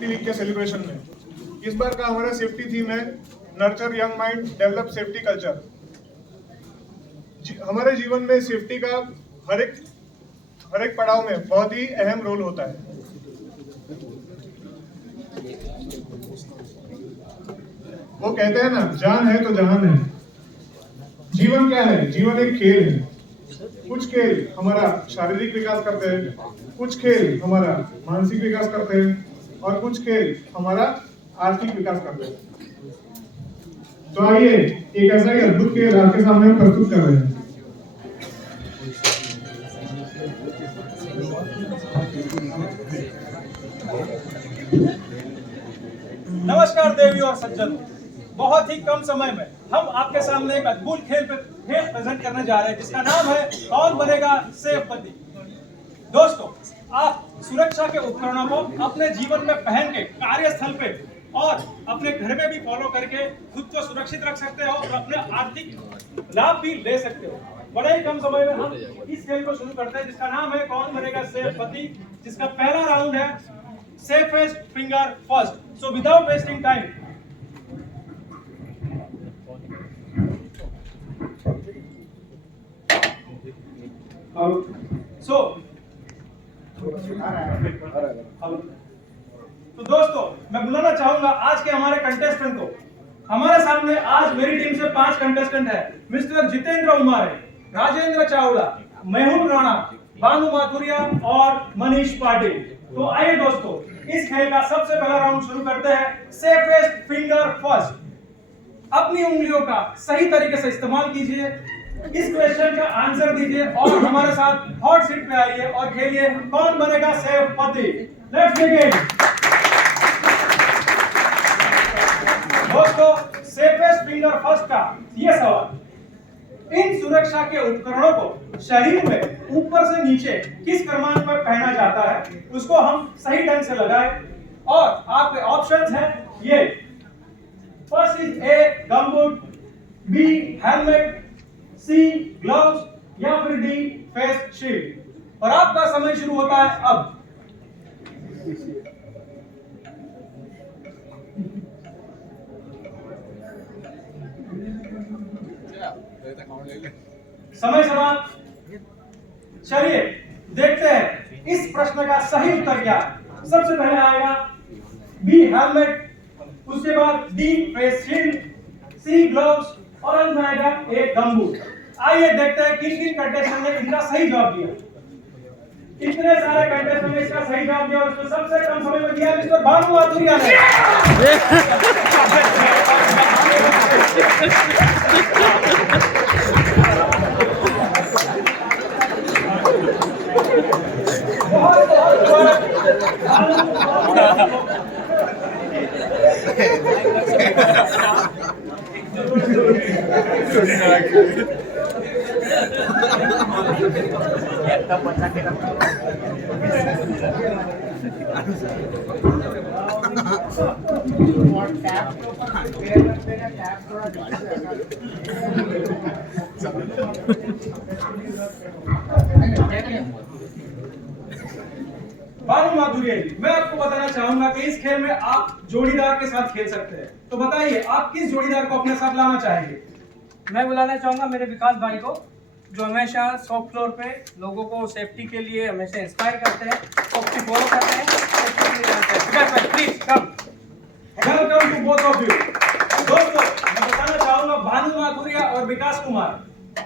Safety week के celebration में। इस बार का हमारा सेफ्टी थीम है nurture young mind develop safety culture. हमारे जीवन में सेफ्टी का हर एक पड़ाव में बहुत ही अहम रोल होता है। वो कहते हैं ना, जान है तो जहान है। जीवन क्या है? जीवन एक खेल है। कुछ खेल हमारा शारीरिक विकास करते हैं, कुछ खेल हमारा मानसिक विकास करते हैं और कुछ खेल हमारा आर्थिक विकास करते हैं। तो आइए एक ऐसा ही अद्भुत खेल आपके सामने हम प्रस्तुत कर रहे हैं। नमस्कार देवी और सज्जनों, बहुत ही कम समय में हम आपके सामने एक अद्भुत खेल प्रेजेंट करने जा रहे हैं जिसका नाम है कौन बनेगा सेफ पति। दोस्तों, आप सुरक्षा के उपकरणों को अपने जीवन में पहन के कार्यस्थल पे और अपने घर में भी फॉलो करके खुद को सुरक्षित रख सकते हो और अपने आर्थिक लाभ भी ले सकते हो। बड़े ही कम समय में हम इस खेल को शुरू करते हैं जिसका नाम है कौन बनेगा सेफ पति, जिसका पहला राउंड है safest finger first. So without wasting time, तो दोस्तों मैं बुलाना चाहूंगा आज के हमारे कंटेस्टेंट को। हमारे सामने आज मेरी टीम से 5 कंटेस्टेंट है। मिस्टर जितेंद्र उमारे, राजेंद्र चावड़ा, मेहुल राणा, भानु माथुरिया और मनीष पाटिल। तो आइए दोस्तों, इस खेल का सबसे पहला राउंड शुरू करते हैं सेफेस्ट फिंगर फर्स्ट। अपनी उंगलियों का सही तरीके से इस्तेमाल कीजिए, इस क्वेश्चन का आंसर दीजिए और हमारे साथ हॉट सीट पे आइए और खेलिए कौन बनेगा सेफ पति। Let's begin. दोस्तों, सेफेस्ट फिंगर फर्स्ट का ये सवाल, इन सुरक्षा के उपकरणों को शरीर में ऊपर से नीचे किस क्रमांक पर पहना जाता है, उसको हम सही ढंग से लगाएं। और आपके ऑप्शंस हैं ये, first is A gumboot, B helmet, C gloves या फिर डी फेस शील्ड। और आपका समय शुरू होता है अब। समय समाप्त। चलिए देखते हैं इस प्रश्न का सही उत्तर क्या है। सबसे पहले आएगा बी हेलमेट, उसके बाद डी फेस शील्ड, सी ग्लव्स और अंत में आएगा ए गमबूट। आइए देखते हैं किन किन कंटेस्टेंट ने इनका सही जवाब दिया। इतने सारे कंटेस्टेंट ने इसका सही जवाब दिया और उसमें सबसे कम समय में दिया मिस्टर भानु माथुरिया ने। भानु माथुरिया जी, मैं आपको बताना चाहूंगा कि इस खेल में आप जोड़ीदार के साथ खेल सकते हैं। तो बताइए आप किस जोड़ीदार को अपने साथ लाना चाहेंगे? मैं बुलाना चाहूंगा मेरे विकास भाई को, जो हमेशा सॉफ्ट फ्लोर पे लोगों को सेफ्टी के लिए हमेशा इंस्पायर करते हैं, सेफ्टी फॉलो करते हैं। विकास भाई please come. Welcome to both of you. दोस्तों, मैं बताना चाहूंगा भानु माथुरिया और विकास कुमार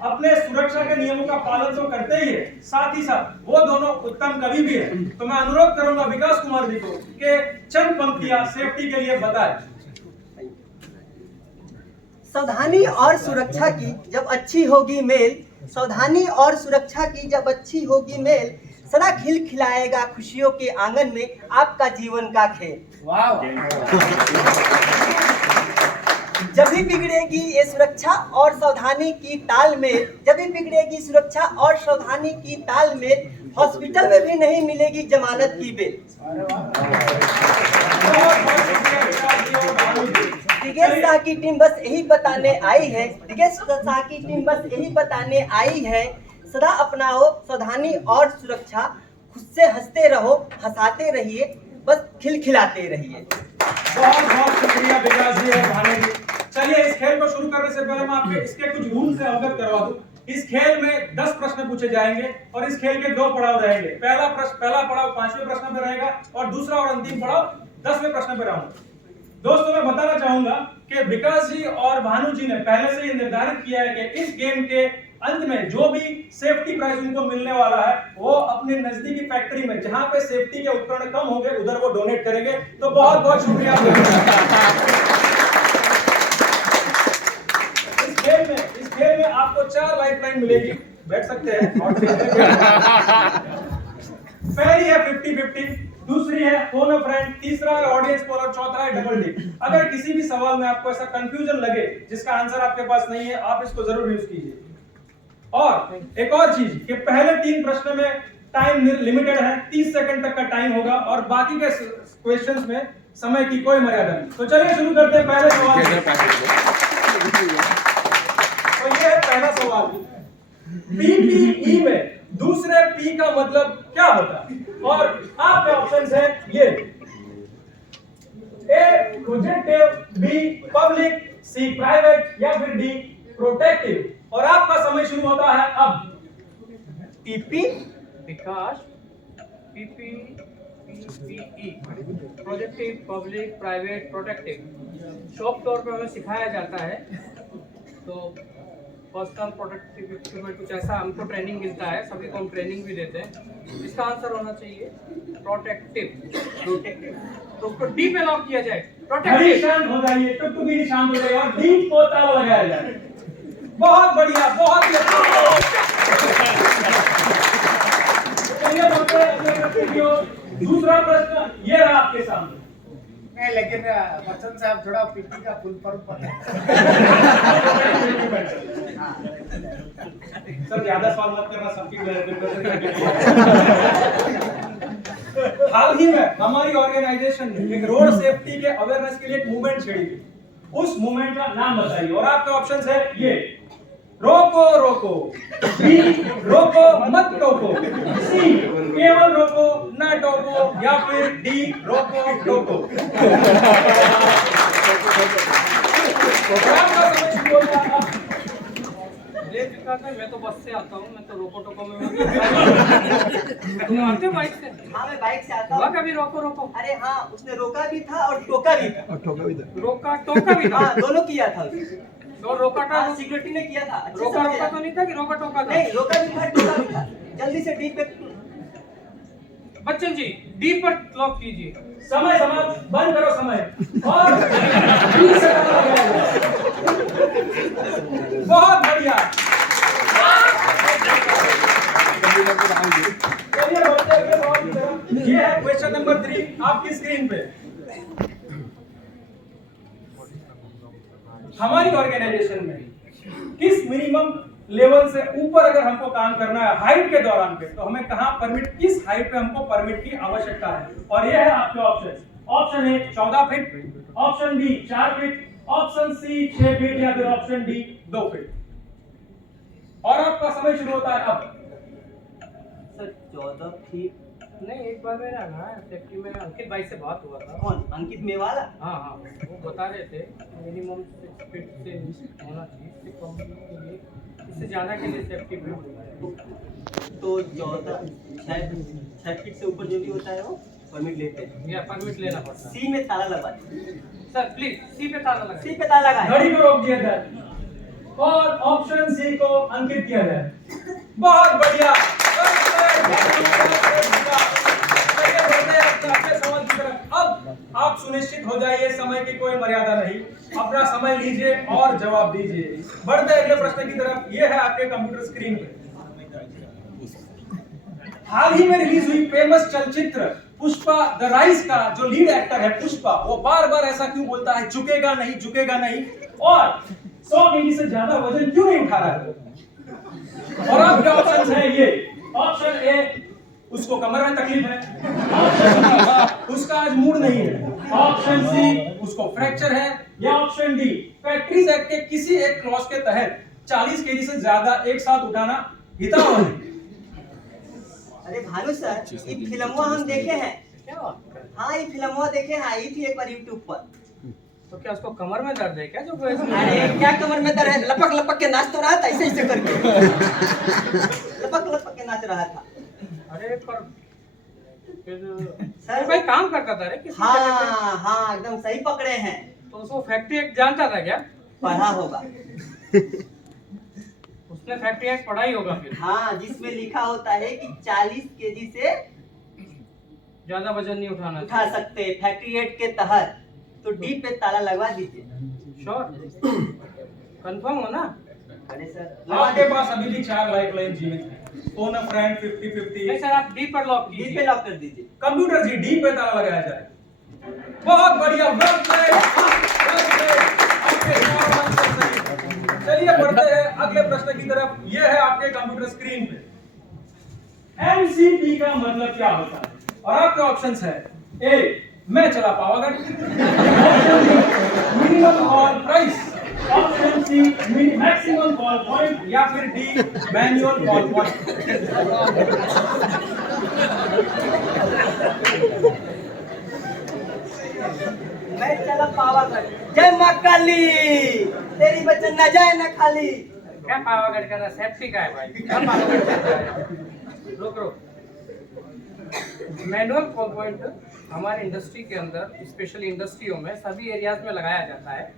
अपने सुरक्षा के नियमों का पालन तो करते ही है, साथ ही साथ वो दोनों उत्तम कवि भी है। तो मैं अनुरोध करूंगा विकास कुमार जी को कि चंद पंक्तियां सेफ्टी के लिए बताएं। सावधानी और सुरक्षा की जब अच्छी होगी मेल, सावधानी और सुरक्षा की जब अच्छी होगी मेल, सदा खिलखिलाएगा खुशियों के आंगन में आपका जीवन का खेल। जब भी बिगड़ेगी ये सुरक्षा और सावधानी की तालमेल, जब भी बिगड़ेगी सुरक्षा और सावधानी की तालमेल, हॉस्पिटल में भी नहीं मिलेगी जमानत की बेल। दिगेश शाह की टीम बस यही बताने आई है, दिगेश शाह की टीम बस यही बताने आई है, सदा अपनाओ सावधानी और सुरक्षा, खुद से हंसते रहो, हंसाते रहिए, बस खिलखिलाते रहिए। बहुत बहुत शुक्रिया विकास जी और भानु जी। चलिए इस खेल को शुरू करने से पहले मैं आपके इसके कुछ रूल से अवगत करवा दूं। इस खेल में 10 प्रश्न पूछे जाएंगे और इस खेल के 2 पड़ाव रहेंगे। पहला पड़ाव 5वें प्रश्न पे रहेगा और दूसरा और अंतिम पड़ाव 10वें प्रश्न पे रहेगा। दोस्तों मैं बताना चाहूंगा कि विकास जी और भानु जी ने पहले से ही निर्धारित किया है कि इस गेम के अंत में जो भी सेफ्टी प्राइज उनको मिलने वाला है वो अपने नजदीकी फैक्ट्री में जहां पे सेफ्टी के उपकरण कम होंगे उधर वो डोनेट करेंगे। तो बहुत बहुत शुक्रिया। इस खेल में आपको 4 लाइफलाइन मिलेगी। बैठ सकते हैं। पहली है 50-50, दूसरी है फोन अ फ्रेंड, तीसरा है ऑडियंस पोल और चौथा है डबल टिक। अगर किसी भी सवाल में आपको ऐसा कंफ्यूजन लगे जिसका आंसर आपके पास नहीं है, आप इसको जरूर यूज कीजिए। और एक और चीज कि पहले 3 प्रश्न में टाइम लिमिटेड है, 30 सेकंड तक का टाइम होगा और बाकी के क्वेश्चंस में समय की कोई मर्यादा नहीं। तो चलिए शुरू करते हैं पहले सवाल। तो ये है पहला सवाल। पीपीई में दूसरे पी का मतलब क्या होता है? और आपके ऑप्शंस है ये: ए प्रोजेक्टिव, बी पब्लिक, सी प्राइवेट या फिर डी प्रोटेक्टिव। और आपका समय शुरू होता है अब। पीपी विकास PP PPE projective, public, private, protective. Shop floor पे हमें सिखाया जाता है तो पर्सनल प्रोटेक्टिव इक्विपमेंट कुछ ऐसा हमको ट्रेनिंग मिलता है, सभी को हम ट्रेनिंग भी देते हैं। इसका आंसर होना चाहिए प्रोटेक्टिव। तो डी पे लॉक किया जाए। प्रोटेक्टिव। शांत हो जाइए, टुकटुकी शांत हो जाइए और डी को ताला लगाया जाए। बहुत बढ़िया, बहुत ही अच्छा। चलिए बढ़ते हैं अगले प्रश्न की ओर। दूसरा प्रश्न ये रहा आपके सामने। नहीं, लेकिन बच्चन साहब थोड़ा पीपी का फुल फॉर्म पता है। सर ज्यादा सवाल मत करना, सबकी हाल ही में हमारी ऑर्गेनाइजेशन ने एक रोड सेफ्टी के अवेयरनेस के लिए एक मूवमेंट छेड़ी थी। उस मूवमेंट का नाम बताइए और आपके ऑप्शंस है ये: रोको रोको, बी रोको मत टोको, सी केवल रोको ना टोको या फिर डी रोको टोको। आपका समय शुरू होता है अब। ये विकास है, मैं तो बस से आता हूँ, मैं तो रोको टोको में तुम आते हो बाइक से? हाँ मैं बाइक से आता हुआ हूँ। कभी रोको रोको? अरे हाँ, उसने रोका भी था और टोका भी था। रोका टोका भी था? हाँ दोनों किया था उसने। और रोका हाँ, सिक्योरिटी ने किया था। अच्छे से रोका किया। तो नहीं था कि रोका टोका था? नहीं, रोका भी था, टोका भी था। जल्दी से डी पे। बच्चन जी डी पर लॉक कीजिए। समय समाप्त, बंद करो समय। और डी से ताला लगाया जाए। बहुत बढ़िया। चलिए बढ़ते हैं अगले सवाल की तरफ। ये है क्वेश्चन नंबर 3 आपकी स्क्रीन पे। हमारी ऑर्गेनाइजेशन में किस मिनिमम लेवल से ऊपर अगर हमको काम करना है हाइट के दौरान पे, तो हमें कहां परमिट, किस हाइट पे हमको परमिट की आवश्यकता है? और ये है आपके option. Option A 14 feet, option B 4 feet, option C 6 feet या फिर ऑप्शन डी 2 फीट। और आपका समय शुरू होता है अब। Sir 14 feet. नहीं, एक बार मेरा ना सेफ्टी में अंकित भाई से बात हुआ था। कौन? अंकित मेवाला? हाँ हाँ, वो बता रहे थे मिनिमम 6 फीट से होना चाहिए, इससे कम के लिए, इससे ज़्यादा के लिए सेफ्टी में तो 6 फीट से ऊपर जो भी होता है वो परमिट लेते हैं या परमिट लेना पड़ता है। सी में ताला लगा दीजिए। सर प्लीज सी पे ताला लगा। सी पे ताला लगा है। घड़ी को रोक दिया जाए और ऑप्शन सी को अंकित किया जाए। बहुत बढ़िया। अब आप सुनिश्चित हो जाइए, समय की कोई मर्यादा नहीं, अपना समय लीजिए और जवाब दीजिए। बढ़ते अगले प्रश्न की तरफ। ये है आपके कंप्यूटर स्क्रीन पे। हाल ही में रिलीज हुई फेमस चलचित्र पुष्पा द राइज का जो लीड एक्टर है पुष्पा, वो बार बार ऐसा क्यों बोलता है, झुकेगा नहीं झुकेगा नहीं, और 100 केजी से ज्यादा वजन क्यों नहीं उठा रहा है? और आपके ऑप्शंस हैं ये: ऑप्शन ए उसको कमर में तकलीफ है, ऑप्शन बी उसका आज मूड नहीं है, ऑप्शन सी उसको फ्रैक्चर है, या ऑप्शन डी फैक्ट्रीज एक्ट के किसी एक क्लॉज के तहत 40 केजी से ज्यादा एक साथ उठाना हितावह है। अरे भानु सर, ये फिल्मवा हम देखे हैं क्या बात है? हाँ ये फिल्म देखे ना, आई थी एक बार यूट्यूब पर। तो क्या उसको कमर में दर्द है क्या जो अरे क्या कमर में दर्द है, लपक लपक के नाच तो रहा था ऐसे ऐसे करके। लपक लपक के नाच रहा था। अरे पर फिर सर भाई काम करता था रे किसी जगह पे? हाँ हाँ एकदम सही पकड़े हैं। तो उसको फैक्ट्री एक्ट जानता था क्या? पढ़ा होगा। उसने फैक्ट्री एक्ट पढ़ा ही होगा फिर। हाँ जिसमें लिखा होता है कि 40 केजी से ज्यादा वजन नहीं उठाना उठा सकते फैक्ट्री एक्ट के तहत। तो डी पे ताला लगवा दीजिए। श्योर कंफर्म हो ना? अरे सर आपके पास अभी भी 4 लाइफलाइन जीवित है। फोन अ फ्रेंड 50-50। नहीं सर आप डी पर लॉक डी कीजिए। पे लॉक कर दीजिए। कंप्यूटर जी डी पे ताला लगाया जाए। बहुत बढ़िया, well played, well played। आपके 4 आंसर सही। चलिए बढ़ते हैं अगले प्रश्न की तरफ। ये है आपके कंप्यूटर स्क्रीन पे। एमसीपी का मतलब क्या होता है? और आपके ऑप्शंस है ए मैं चला Pavagadh, option B minimum call price, option C maximum call point, या फिर डी मैनुअल कॉल पॉइंट। मैं चला पावागढ़। जय माँ काली, तेरी बच्चन न जाए न खाली। क्या पावागढ़ करना सेफ्टी का है भाई? क्या पावागढ़ चल रहा है? रुक रुक। मैनुअल कॉल पॉइंट हमारे इंडस्ट्री के अंदर स्पेशली इंडस्ट्रियों में सभी एरियाज में लगाया जाता है।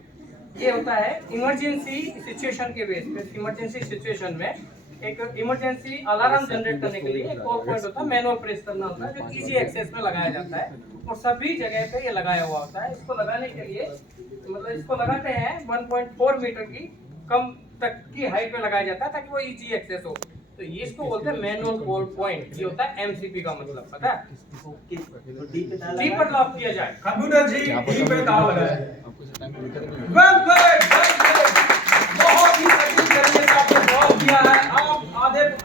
ये होता है इमरजेंसी सिचुएशन के बेस पे। इमरजेंसी सिचुएशन में एक इमरजेंसी अलार्म जनरेट करने के लिए एक कॉल पॉइंट होता है, मैनुअल प्रेस करना होता है, जो इजी एक्सेस में लगाया जाता है और सभी जगह पे ये लगाया हुआ होता है। इसको लगाने के लिए मतलब इसको लगाते हैं 1.4 मीटर की कम तक की हाइट पे लगाया जाता है ताकि वो इजी एक्सेस हो। तो ये इसको बोलते हैं मैनुअल कॉल पॉइंट। ये होता है एमसीपी का मतलब, पता है? ओके तो डी पे ताला डी पर लॉक किया जाए। कंप्यूटर जी डी पे ताला लगाया जाए। Well played, well played। बहुत ही सटीक तरीके से आपने जवाब दिया है। आप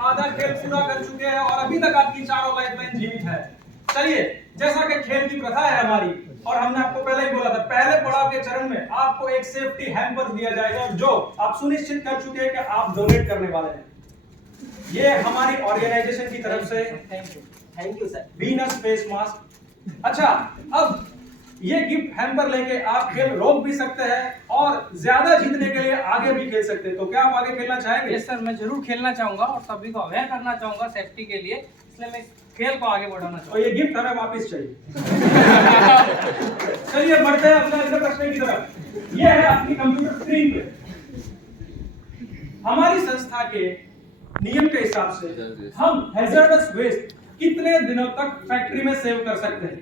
आधा खेल पूरा कर चुके हैं और अभी तक आपकी चारों लाइफलाइन जीवित है। चलिए, जैसा कि खेल की प्रथा है हमारी और हमने आपको पहले ही बोला था, पहले पड़ाव के चरण में आपको एक सेफ्टी हैम्पर दिया जाएगा जो आप सुनिश्चित कर चुके हैं कि आप डोनेट करने वाले हैं। ये हमारी ऑर्गेनाइजेशन की तरफ से thank you sir. Venus face mask. अच्छा, अब ये गिफ्ट हैम्पर लेके आप खेल रोक भी सकते हैं और ज्यादा जीतने के लिए आगे भी खेल सकते हैं। तो क्या आप आगे खेलना चाहेंगे? यस सर, मैं जरूर खेलना चाहूंगा और सभी को अवेयर करना चाहूंगा सेफ्टी के लिए, इसलिए मैं खेल को आगे बढ़ाना तो चाहूंगा। ये गिफ्ट हमें वापस चाहिए। चलिए बढ़ते हैं अपने अगले प्रश्न की तरफ। ये है अपनी कंप्यूटर स्क्रीन पे। हमारी संस्था के नियम के हिसाब से हम हैजर्डस वेस्ट कितने दिनों तक फैक्ट्री में सेव कर सकते हैं,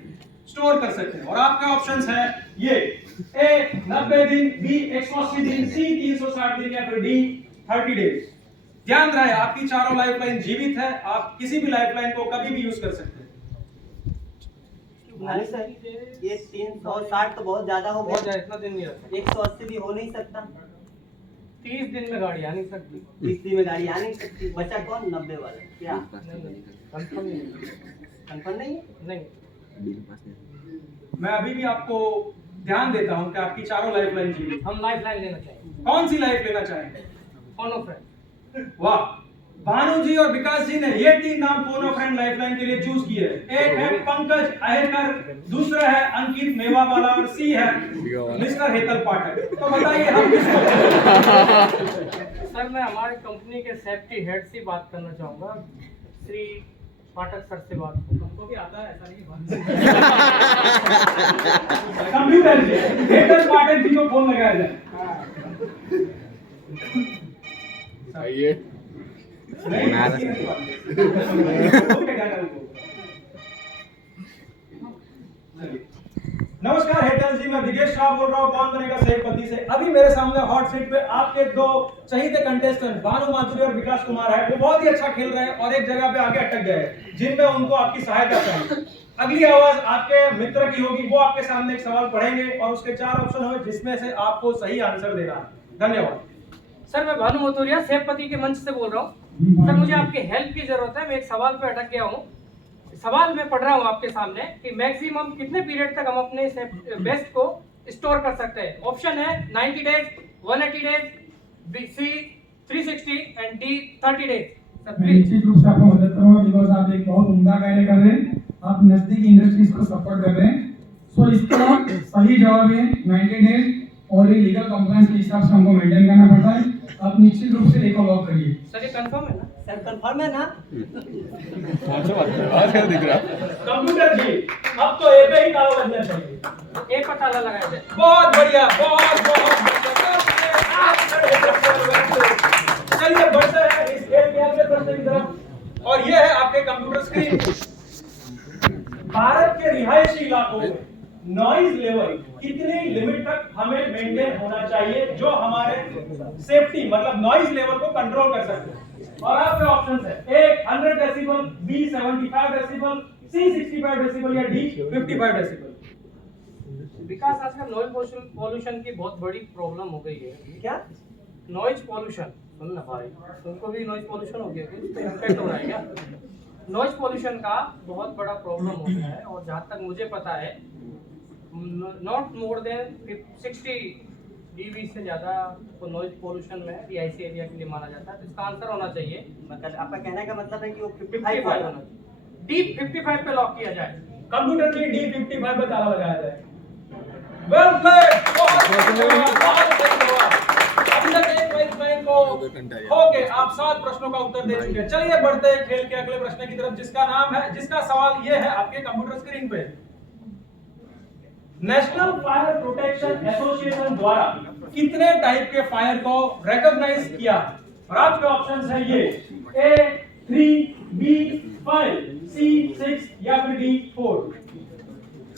स्टोर कर सकते हैं? और आपके ऑप्शंस हैं ये ए 90 दिन, बी 180 दिन, सी 360 दिन, या फिर डी 30 डेज। ध्यान रहे आपकी चारों लाइफलाइन जीवित है। आप किसी भी लाइफलाइन को कभी भी यूज कर सकते हैं। नहीं सर ये 360 तो बहुत ज्यादा हो बहुत गया। ज्यादा, इतना दिन नहीं रखा। 180 भी हो नहीं सकता। 30 दिन में गाड़ी आ नहीं सकती। 30 में गाड़ी आ नहीं सकती। बचा कौन? 90 वाला। क्या कंफर्म नहीं कंफर्म नहीं है? नहीं। मैं अभी भी आपको ध्यान देता हूं कि आपकी चारों लाइफलाइन जीवित। हम लाइफ लाइन लेना चाहेंगे। कौन सी लाइफ लेना चाहेंगे? Phone of friend. वाह, भानु जी और विकास जी ने ये 3 नाम फोन ऑफ फ्रेंड लाइफलाइन के लिए चूज किए। एक है पंकज अहेकर, दूसरा है अंकित मेवावाला और सी है मिस्टर हेतल पाठक। तो बताइए हम किसको? सर मैं हमारी कंपनी के सेफ्टी हेड से बात करना चाहूंगा, श्री पाठक सर से बात करूंगा। हमको भी आता है, ऐसा नहीं कंप्यूटर जी हेतल पाठक जी को फोन लगाया जाए। आइए नहीं, ओके, क्या करूं? नमस्कार हेतल जी, मैं दिगेश शाह बोल रहा हूँ कौन बनेगा सेठपति से। अभी मेरे सामने हॉट सीट पे आपके 2 चहीते कंटेस्टेंट भानु माथुरी और विकास कुमार है। वो बहुत ही अच्छा खेल रहे हैं और एक जगह पे आके अटक गए, जिनमें उनको आपकी सहायता चाहिए। अगली आवाज आपके मित्र की होगी, वो आपके सामने एक सवाल पढ़ेंगे और उसके 4 ऑप्शन होंगे जिसमें से आपको सही आंसर देना है। धन्यवाद। सर मैं भानु मोतुरिया सेठपति के मंच से बोल रहा हूँ। सर मुझे आपकी हेल्प की जरूरत है। मैं एक सवाल पे अटक गया हूँ। सवाल मैं पढ़ रहा हूँ आपके सामने कि मैक्सिमम कितने पीरियड तक हम अपने वेस्ट को स्टोर कर सकते हैं। ऑप्शन है 90 days, 180 days, B C 360 and D 30 days. Sir मैं निश्चित रूप से आपको मदद करूंगा बिकॉज आप एक बहुत उम्दा कार्य कर रहे हैं। आप नजदीकी इंडस्ट्रीज को सपोर्ट कर रहे हैं। सो इसका सही जवाब है 90 डेज, और ये लीगल कंप्लायंस के हिसाब से हमको मेंटेन करना पड़ता है। आप निश्चित रूप से एक लॉक करिए। सर ये कंफर्म है ना? सर कंफर्म है ना? दिख रहा कंप्यूटर जी, अब तो एक ही ताला बजना चाहिए। एक पर ताला लगाया जाए। बहुत बढ़िया, बहुत बहुत चलिए बढ़ते हैं इस खेल के अगले प्रश्न की तरफ, और ये है आपके कंप्यूटर स्क्रीन। भारत के रिहायशी इलाकों में नॉइज लेवल कितनी लिमिट तक हमें मेंटेन होना चाहिए जो हमारे सेफ्टी मतलब नॉइज लेवल को कंट्रोल कर सकते हैं? और आपके ऑप्शंस है ए 100 डेसिबल, बी 75 डेसिबल, सी 65 डेसिबल या डी 55 डेसिबल। विकास आजकल नॉइज पॉल्यूशन की बहुत बड़ी प्रॉब्लम हो गई है। क्या? नॉइज पॉल्यूशन, सुन ना भाई, तुमको भी नॉइज पॉल्यूशन हो गया क्या? इम्पैक्ट हो रहा है क्या? नॉइज पॉल्यूशन का बहुत बड़ा प्रॉब्लम हो गया है, और जहाँ तक मुझे पता है नॉट मोर देन 60 डीबी से ज़्यादा को नॉइज पॉल्यूशन में रिहायशी एरिया के लिए माना जाता है। तो इसका आंसर होना चाहिए मतलब आपका कहने का मतलब है कि वो 55 55 होना चाहिए। डी 55 पे लॉक किया जाए। कंप्यूटर जी डी 55 पे ताला लगाया जाए। वेल प्लेड, बहुत सही जवाब। अभी तक एक पॉइंट को होके आप 7 प्रश्नों का उत्तर दे चुके हैं। चलिए बढ़ते हैं खेल के अगले प्रश्न की तरफ, जिसका सवाल ये है आपके कंप्यूटर स्क्रीन पे। नेशनल फायर प्रोटेक्शन एसोसिएशन द्वारा कितने टाइप के फायर को रिकॉग्नाइज किया? और आपके ऑप्शंस है ये ए 3, बी 5, सी 6 या फिर डी 4।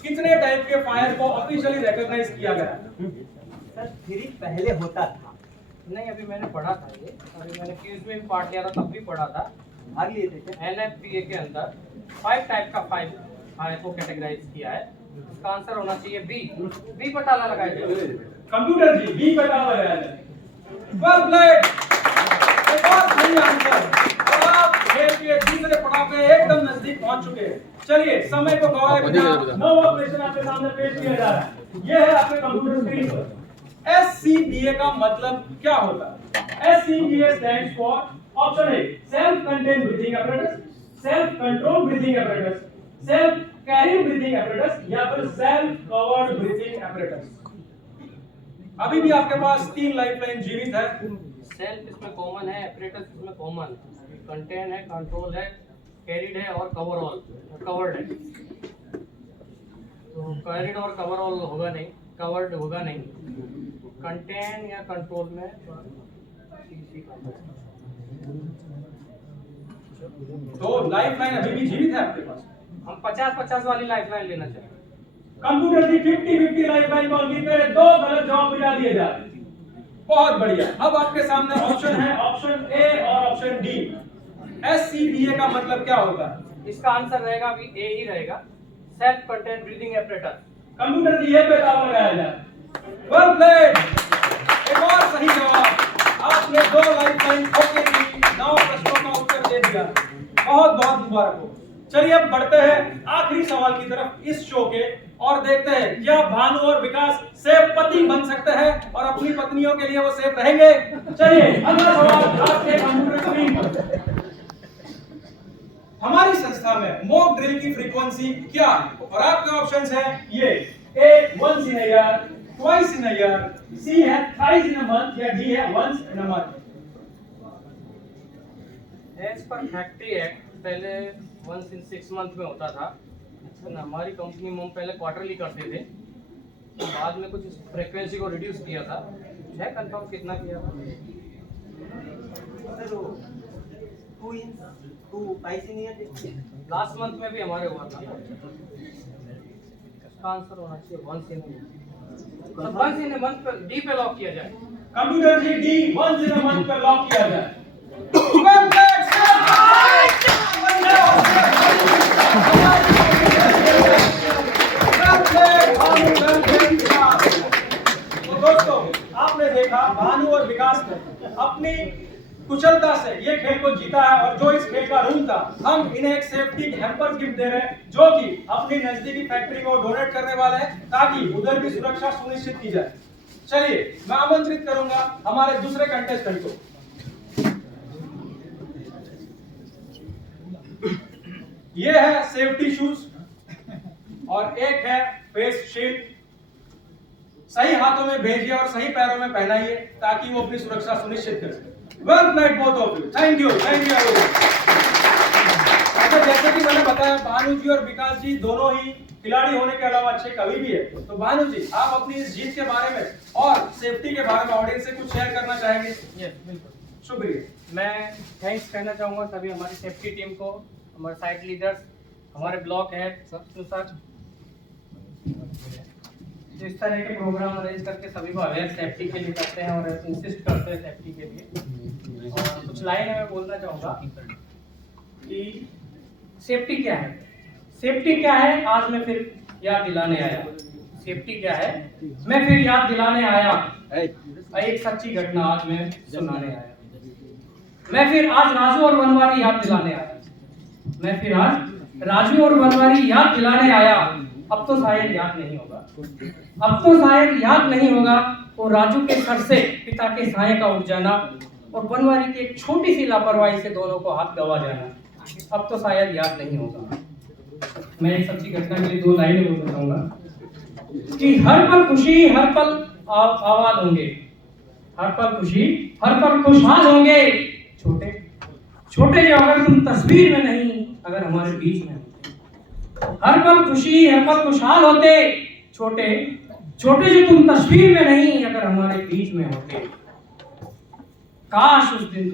कितने टाइप के फायर को ऑफिशियली रिकॉग्नाइज किया गया? सर 3 पहले होता था। नहीं, अभी मैंने पढ़ा था ये, अभी मैंने क्विज में भी पार्ट लिया था, तब भी पढ़ा था। भाग लिए थे क्या? एनएफपीए के अंदर 5 टाइप का फायर को कैटेगराइज किया है। इसका आंसर होना चाहिए बी। बी पर ताला लगाया जाए। कंप्यूटर जी बी पर ताला लगाया जाए। वेल प्लेड, एक और सही आंसर। और आप खेल के दूसरे पड़ाव पे एकदम नजदीक पहुंच चुके हैं। चलिए समय को गवाए बिना नौवां क्वेश्चन आपके सामने पेश किया जा रहा है। यह है आपके कंप्यूटर स्क्रीन पर। SCBA का मतलब क्या होता है? SCBA stands for option A self contained breathing apparatus, self control breathing apparatus, self carrying breathing apparatus या फिर सेल्फ कवर्ड ब्रीथिंग apparatus। अभी भी आपके पास 3 लाइफलाइन जीवित है। सेल्फ इसमें कॉमन है, एपरेटस इसमें कॉमन, कंटेन है, कंट्रोल है, कैरिड है और कवर्ड है। तो कैरिड और कवरऑल होगा नहीं, कवर्ड होगा नहीं। कंटेन या कंट्रोल में तो लाइफलाइन अभी भी जीवित है आपके पास। हम 50-50 वाली लाइफलाइन लेना चाहिए। कंप्यूटर की 50-50 लाइफलाइन को अंकित करें, 2 गलत जवाब मिला दिए जा रहे हैं। बहुत बढ़िया। अब आपके सामने ऑप्शन है, ऑप्शन ए और ऑप्शन डी। SCBA का मतलब क्या होता है? इसका आंसर रहेगा अभी ए ही रहेगा, self contain breathing apparatus. Computer जी ये पे ताला लगाया जाए। वेल प्लेड, एक और सही जवाब। आपने 2 लाइफलाइन खोके की 9 प्रश्नों का उत्तर दे दिया। बहुत बहुत मुबारक हो। चलिए अब बढ़ते हैं आखिरी सवाल की तरफ इस शो के, और देखते हैं क्या भानु और विकास सेफ पति बन सकते हैं और अपनी पत्नियों के लिए वो सेफ रहेंगे। चलिए अगला सवाल आपके कंप्यूटर स्क्रीन पर। हमारी संस्था में मॉक ड्रिल की फ्रीक्वेंसी क्या है? और आपके ऑप्शंस हैं ये A 1 in a year, twice in a year, C है थ्राइस इन अ मंथ या डी है once in a month. As per factory act पहले 1 इन 6 मंथ में होता था। हमारी कंपनी में हम पहले क्वार्टरली करते थे, तो बाद में कुछ फ्रीक्वेंसी को रिड्यूस किया था। है कंफर्म कितना किया था? सर 2 इन 2 22 इन ईयर लास्ट मंथ में भी हमारे हुआ था। इसका आंसर होना चाहिए 1 इन तो 1 इन मंथ पर डी पे लॉक किया जाए। Computer G D 1 in a month पर लॉक किया जाए। तो दोस्तों आपने देखा भानु और विकास ने अपनी कुशलता से ये खेल को जीता है, और जो इस खेल का रूल था, हम इन्हें एक सेफ्टी हैम्पर गिफ्ट दे रहे हैं जो कि अपनी नजदीकी फैक्ट्री को डोनेट करने वाले हैं ताकि उधर भी सुरक्षा सुनिश्चित की जाए। चलिए मैं आमंत्रित करूंगा हमारे दूसरे कंटेस्टेंट को। ये है सेफ्टी शूज और एक है फेस शील्ड। सही हाथों में भेजिए और सही पैरों में पहनाइए ताकि वो अपनी सुरक्षा सुनिश्चित कर सके। Well played both of you, thank you जैसे कि मैंने बताया, भानु जी और विकास जी दोनों ही खिलाड़ी होने के अलावा अच्छे कवि भी है। तो भानु जी, आप अपनी इस जीत के बारे में और सेफ्टी के बारे में ऑडियंस से कुछ शेयर करना चाहेंगे? यस, बिल्कुल। शुक्रिया। मैं थैंक्स कहना चाहूँगा सभी हमारी सेफ्टी टीम को, हमारे साइट लीडर्स, हमारे ब्लॉक हेड सर, जो इस तरह के प्रोग्राम अरेंज करके सभी को अवेयर सेफ्टी के लिए करते हैं और इंसिस्ट करते हैं सेफ्टी के लिए। और कुछ लाइन मैं बोलना चाहूँगा कि सेफ्टी क्या है, सेफ्टी क्या है, आज मैं फिर याद दिलाने आया। सेफ्टी क्या है, मैं फिर याद दिलाने आया। एक सच्ची घटना आज मैं सुनाने आया। मैं फिर आज राजू और बनवारी याद दिलाने आया। मैं फिर आज राजू और बनवारी याद दिलाने आया। अब तो शायद याद नहीं होगा, अब तो शायद याद नहीं होगा वो राजू के सर से पिता के साये का उठ जाना और बनवारी की एक छोटी सी लापरवाही से दोनों को हाथ गवा जाना। अब तो शायद याद नहीं होगा। मैं एक सच्ची घटना के लिए 2 लाइनें बोलना चाहूंगा कि हर पल खुशी, हर पल आबाद होंगे, हर पल खुशी, हर पल खुशहाल होंगे। छोटे छोटे जो अगर तुम तस्वीर में नहीं, अगर हमारे बीच में होते, हर पल खुशी, हर पल खुशहाल होते। छोटे छोटे जो तुम तस्वीर में नहीं, अगर हमारे बीच में होते। काश उस दिन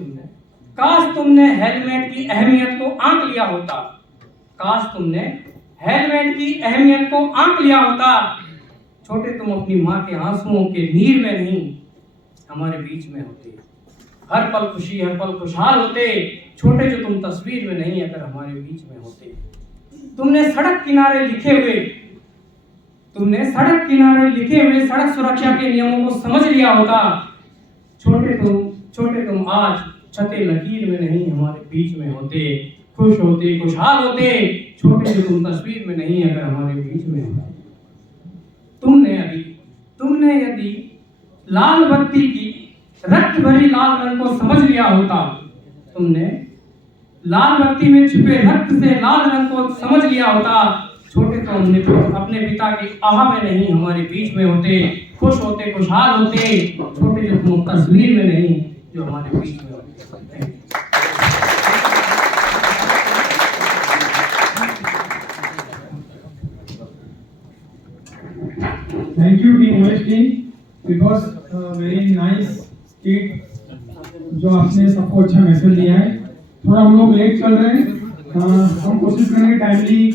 तुमने हेलमेट की अहमियत को आंक लिया होता। काश तुमने हेलमेट की अहमियत को आंक लिया होता। छोटे तुम अपनी माँ के आंसुओं के नीर में नहीं, हमारे बीच में होते। हर पल खुशी, हर पल खुशहाल होते। छोटे जो तुम तस्वीर में नहीं, अगर हमारे बीच में होते। तुमने सड़क किनारे लिखे हुए सड़क सुरक्षा के नियमों को समझ लिया होता। छोटे तुम आज छते लकीर में नहीं, हमारे बीच में होते। खुश होते, खुशहाल होते। छोटे जो तुम तस्वीर में नहीं, अगर हमारे बीच में होते। तुमने यदि लाल बत्ती की रक्त भरी लाल रंग को समझ लिया होता, तुमने लाल बत्ती में छुपे रक्त से लाल रंग को समझ लिया होता। छोटे तो हमने अपने पिता की आह में नहीं, हमारे बीच में होते। खुश होते, खुशहाल होते। छोटे जो तुम तस्वीर में नहीं, जो हमारे बीच में होते। Thank you team OS team, it was very nice skit जो आपने सबको अच्छा मैसेज दिया है। थोड़ा हम लोग लेट चल रहे हैं, हम कोशिश करेंगे टाइमली